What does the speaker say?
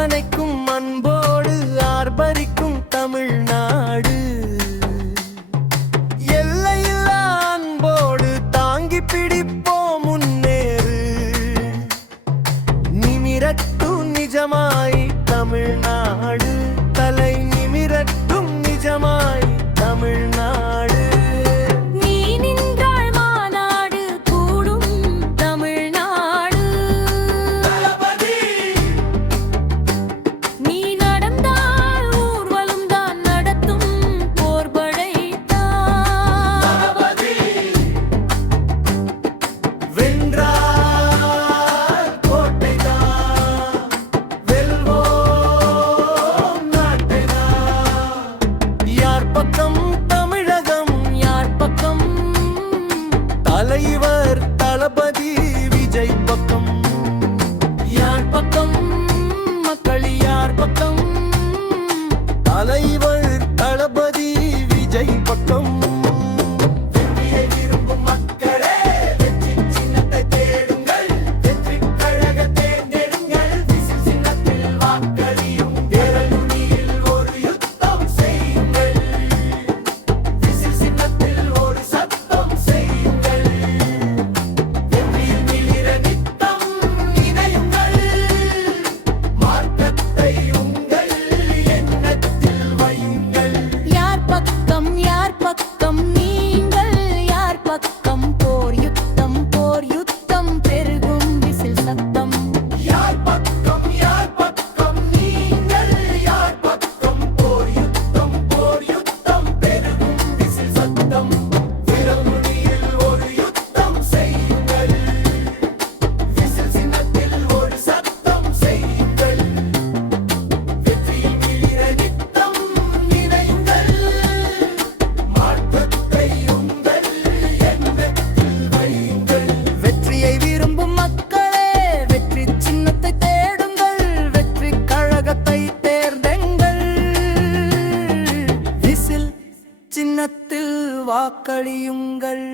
அரவணைக்கும் அன்போடு ஆர்ப்பரிக்கும் தமிழ்நாடு. எல்லையில்லா அன்போடு தாங்கி பிடிப்போம் முன்னேறு. நிமிரட்டும் நிஜமாய் தமிழ்நாடு, தலை நிமிரட்டும் நிஜமாய் தமிழ்நாடு. நீ நின்றால் மாநாடு கூடும் தமிழ்நாடு. நீ நடந்தால் ஊர்வலம் தான் நடத்தும் போர்படைத்தான். வென்றால் கோட்டைதான், வெல்வோம் நாட்டைதான். யார் பக்கம் தமிழகம், யார் பக்கம்? தலைவர் தளபதி விஜய் பக்கம். யார் பக்கம்? மக்கள் யார் பக்கம்? தலைவர் தளபதி விஜய் பக்கம். வெற்றியை விரும்பும் மக்களே, வெற்றி சின்னத்தை தேடுங்கள். வெற்றிக் கழக தேர்ந்தெடுங்கள். விசில் சின்னத்தில் வாக்களியும். விரல் நுனியில் ஒரு யுத்தம் செய்யுங்கள். விசில் சின்னத்தில் ஒரு சத்தம் செய்யுங்கள். வெற்றியில் மிளிர நித்தம் இணையுங்கள். மார்க்கத்தை உங்கள் எண்ணத்தில் வையுங்கள். யார் பக்கம்? யார் பக்கம் நீங்கள்? யார் பக்கம்? போர் யுத்தம், போர் யுத்தம், பெருகும் விசில் சத்தம். யார் பக்கம்? யார் பக்கம் நீங்கள்? யார் பக்கம்? போர் யுத்தம், போர் யுத்தம், பெருகும் விசில் சத்தம். விரல் நுனியில் ஒரு யுத்தம் செய்யுங்கள். விசில் சின்னத்தில் ஒரு சத்தம் செய்யுங்கள். வெற்றியில் மிளிர நித்தம் இணையுங்கள். மாற்றத்தை உங்கள் எண்ணத்தில் வையுங்கள். வெற்றியை விரும்பும் மக்களே, வெற்றி சின்னத்தை தேடுங்கள். வெற்றி கழகத்தை தேர்ந்தெங்கள். விசில் சின்னத்தில் வாக்களியுங்கள்.